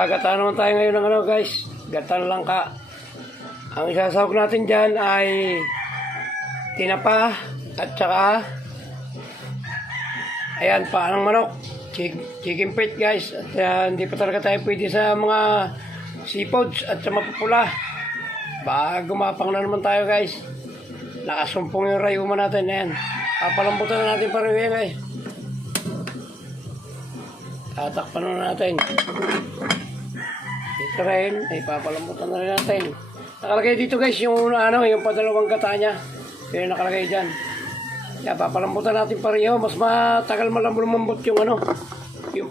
Magagata naman tayo ngayon ng ano guys, gata lang ka. Ang isasawag natin dyan ay tinapa at saka ayan, paanang manok, chicken feet guys. At hindi pa talaga tayo pwede sa mga seafoods at sa mapupula. Baka gumapang na naman tayo guys. Nakasumpong yung rayuma natin. Ayan, papalambutan na natin pareho yan guys. Tatakpan na natin. Ito rin, ay papalambutan na rin natin. Nakalagay dito guys yung yung padalawang gata niya. Yung nakalagay dyan. Kaya papalambutan natin pareho. Mas matagal malambot yung yung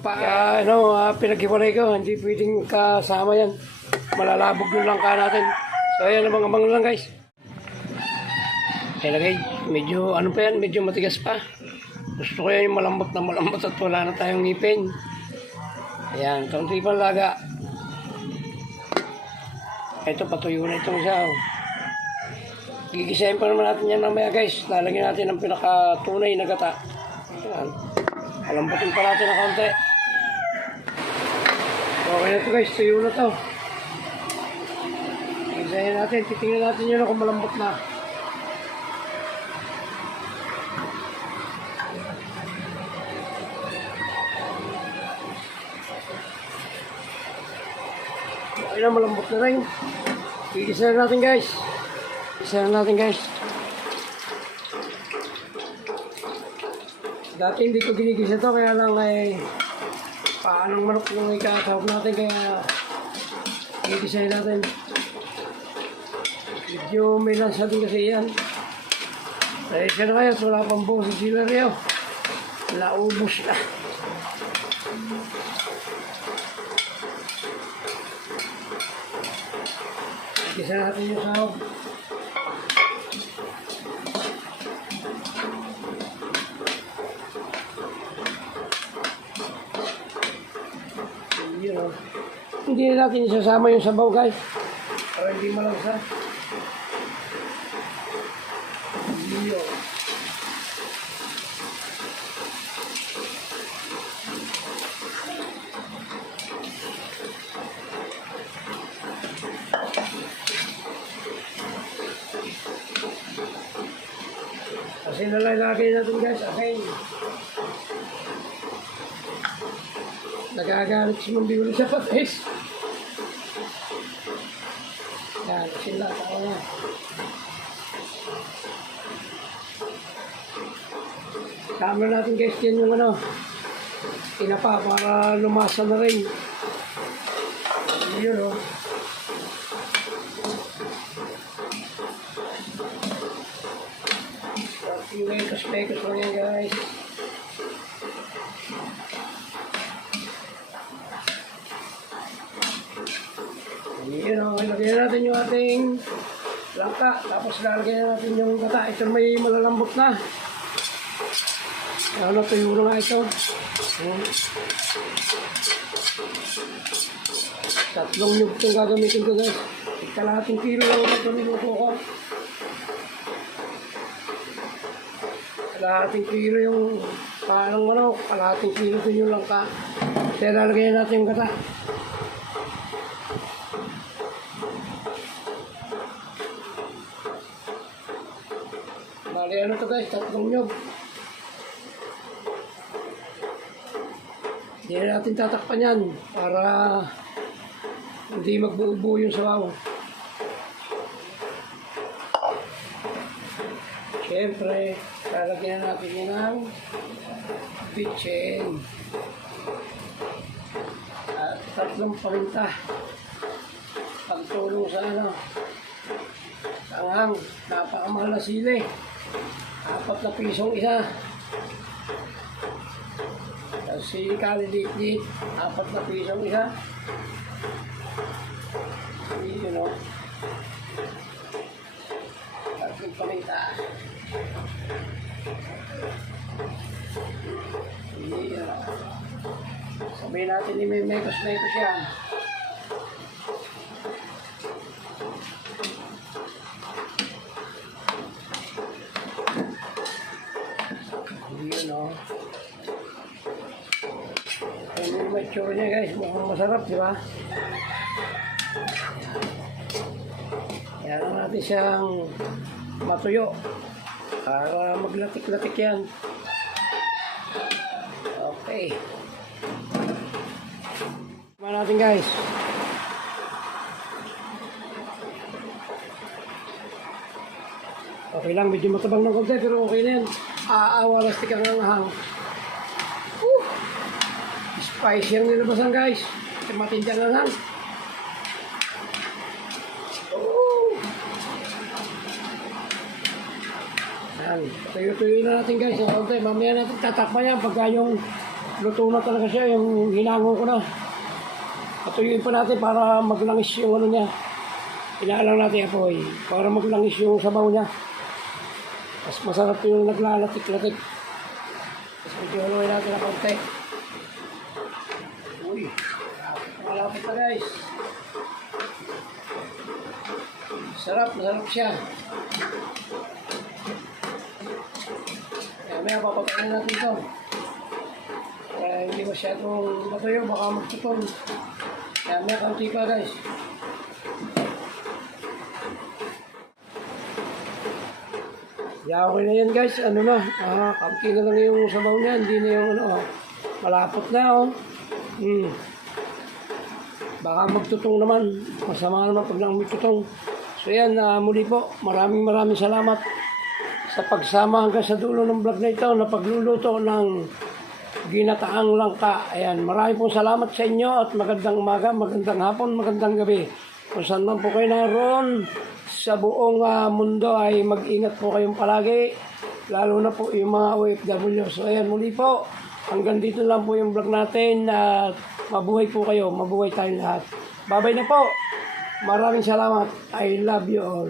pinaghiwalay ko. Hindi pwedeng kasama yan. Malalabog yung langka natin. So ayan, abang-abang lang guys. Kaya lagay, medyo pa yan, medyo matigas pa. Gusto ko yan yung malambot na malambot at wala na tayong ngipin. Ayan, kaunti pang laga. Ito, patuyo na itong isa. Gigisahin pa naman natin yan mamaya guys. Lalagyan natin ng pinakatunay na gata. Ayan. Palambutin pa natin na kaunti. Okay na ito guys, tuyo na ito. Gigisahin natin, titingnan natin yun kung malambot na. Okay na, malambot na rin. Gigisahin natin guys. Gigisahin natin guys. Dati hindi ko ginigisa ito, kaya lang ay paanong manok yung ikakasawag natin, kaya gigisahin natin. Medyo may lansa din kasi yan. Dahil siya na kayo, wala pang buong si Silario. Naubos na. Gisa natin yung sahog. Hindi na natin isasama yung sabaw guys. Para hindi malangsa. Yun. Kasi nalalagay natin guys, okay. Nagagalit si Mambiuli sa patis. Yan, sila, tao na. Tama natin guys yan yung tinapa para lumasa na rin. Yun o. Pekos lang yan guys. Yun o, ilagay natin yung ating langka. Tapos lalagay natin yung gata. Ito may malalambot na. Tuyo na nga ito. Tatlong nyug itong gagamitin ko guys. Kalahating kilo lang ito niluto ko. Kalahating kilo yung parang manok. Kalahating kilo din yung langka. Kaya lalagyan natin yung gata. Bali ito guys, tatlong nyug. Hindi na natin tatakpan yan para hindi magbuo-buo yung sabaw. Siyempre, lalagyan natin yun ng bitchin. At tatlong paminta. Pagtulong sa sanghang, napakamahal na sili. 4 na pisong isa. Tapos si kalilit-lit, 4 na pisong isa. Yun o. Tatlong paminta. Sabihin natin ni may mekos-mekos yan. Yun o. may tsura niya guys. Mukhang masarap, di ba? Kaya lang natin siyang matuyo para maglatik-latik yan. Okay. Tignan natin guys. Okay lang, medyo matabang ng konti pero okay na yan. Aawalastik ang hang. Spicy ang nilabasan guys. Matindi ang hang. Yan. Tuyo-tuyo na natin guys. Mamaya natin tatakpan yan pagka yung luto na talaga siya. Yung hinango ko na. Patuyuin pa natin para maglangis yung ano niya. Inaalang natin apoy para maglangis yung sabaw niya. Mas masarap yung naglalatik-latik. Tapos medyo haluin natin na konti. Uy. Malapit na guys. Masarap siya. Kaya may papatayin natin ito. Kaya hindi masyadong matuyo, baka magtutol. Kaya may kaunti pa guys. Kaya okay na yan guys, ano na, kaunti na lang yung sabaw niya, hindi na yung ano, malapot na Baka magtutong naman, masama naman pag nang magtutong. So yan, muli po, maraming salamat sa pagsama hanggang sa dulo ng vlog na ito na pagluluto ng ginataang langka. Ayan, maraming pong salamat sa inyo at magandang umaga, magandang hapon, magandang gabi. Kung saan man po kayo naroon sa buong mundo ay mag-ingat po kayong palagi, lalo na po yung mga OFW. So ayan, muli po, hanggang dito lang po yung vlog natin at mabuhay po kayo, mabuhay tayong lahat. Bye-bye na po. Maraming salamat. I love you all.